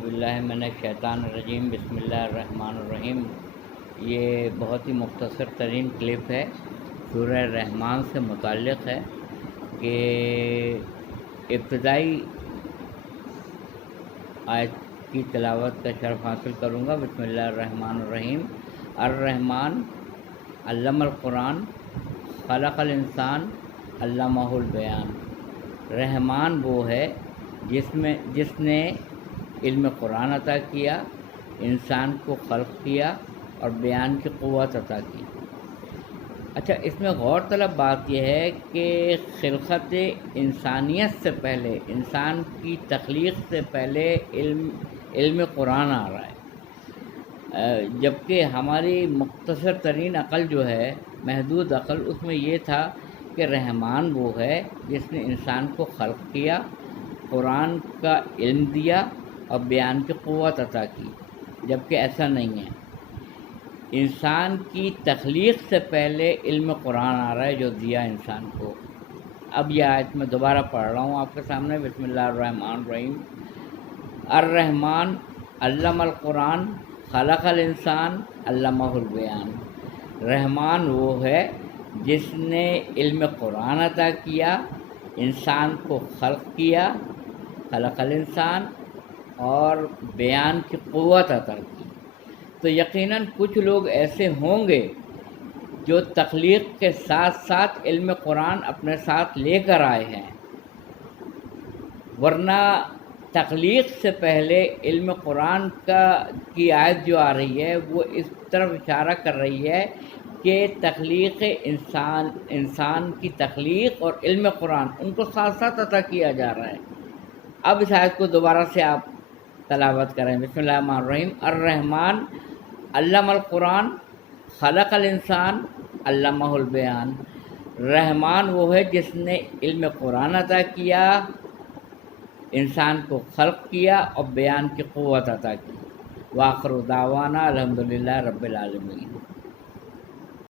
باللہ من الشیطان الرجیم، بسم اللہ الرحمن الرحیم۔ یہ بہت ہی مختصر ترین کلپ ہے، سورہ رحمان سے متعلق ہے کہ ابتدائی آیت کی تلاوت کا شرف حاصل کروں گا۔ بسم اللہ الرحمن الرحیم۔ الرحمن علم القرآن خلق الانسان علمہ البیان۔ رحمان وہ ہے جس نے علم قرآن عطا کیا، انسان کو خلق کیا اور بیان کی قوت عطا کی۔ اچھا، اس میں غور طلب بات یہ ہے کہ خلقت انسانیت سے پہلے، انسان کی تخلیق سے پہلے علم قرآن آ رہا ہے، جبکہ ہماری مختصر ترین عقل جو ہے، محدود عقل، اس میں یہ تھا کہ رحمان وہ ہے جس نے انسان کو خلق کیا، قرآن کا علم دیا اور بیان کی قوت عطا کی، جبکہ ایسا نہیں ہے۔ انسان کی تخلیق سے پہلے علم قرآن آ رہا ہے جو دیا انسان کو۔ اب یہ آیت میں دوبارہ پڑھ رہا ہوں آپ کے سامنے، بسم اللہ الرحمن الرحیم۔ الرحمن علم القرآن خلق الانسان علمہ البیان۔ رحمان وہ ہے جس نے علم قرآن عطا کیا، انسان کو خلق کیا، خلق الانسان، اور بیان کی قوت عطا کی۔ تو یقیناً کچھ لوگ ایسے ہوں گے جو تخلیق کے ساتھ ساتھ علم قرآن اپنے ساتھ لے کر آئے ہیں، ورنہ تخلیق سے پہلے علم قرآن کی آیت جو آ رہی ہے وہ اس طرف اشارہ کر رہی ہے کہ تخلیق انسان کی تخلیق اور علم قرآن ان کو ساتھ ساتھ عطا کیا جا رہا ہے۔ اب اس آیت کو دوبارہ سے آپ تلاوت کریں، بسم اللہ الرحمن الرحیم۔ الرحمن علم القرآن خلق الانسان علمہ البیان۔ رحمان وہ ہے جس نے علم قرآن عطا کیا، انسان کو خلق کیا اور بیان کی قوت عطا کی۔ وآخر دعوانا الحمدللہ رب العالمین۔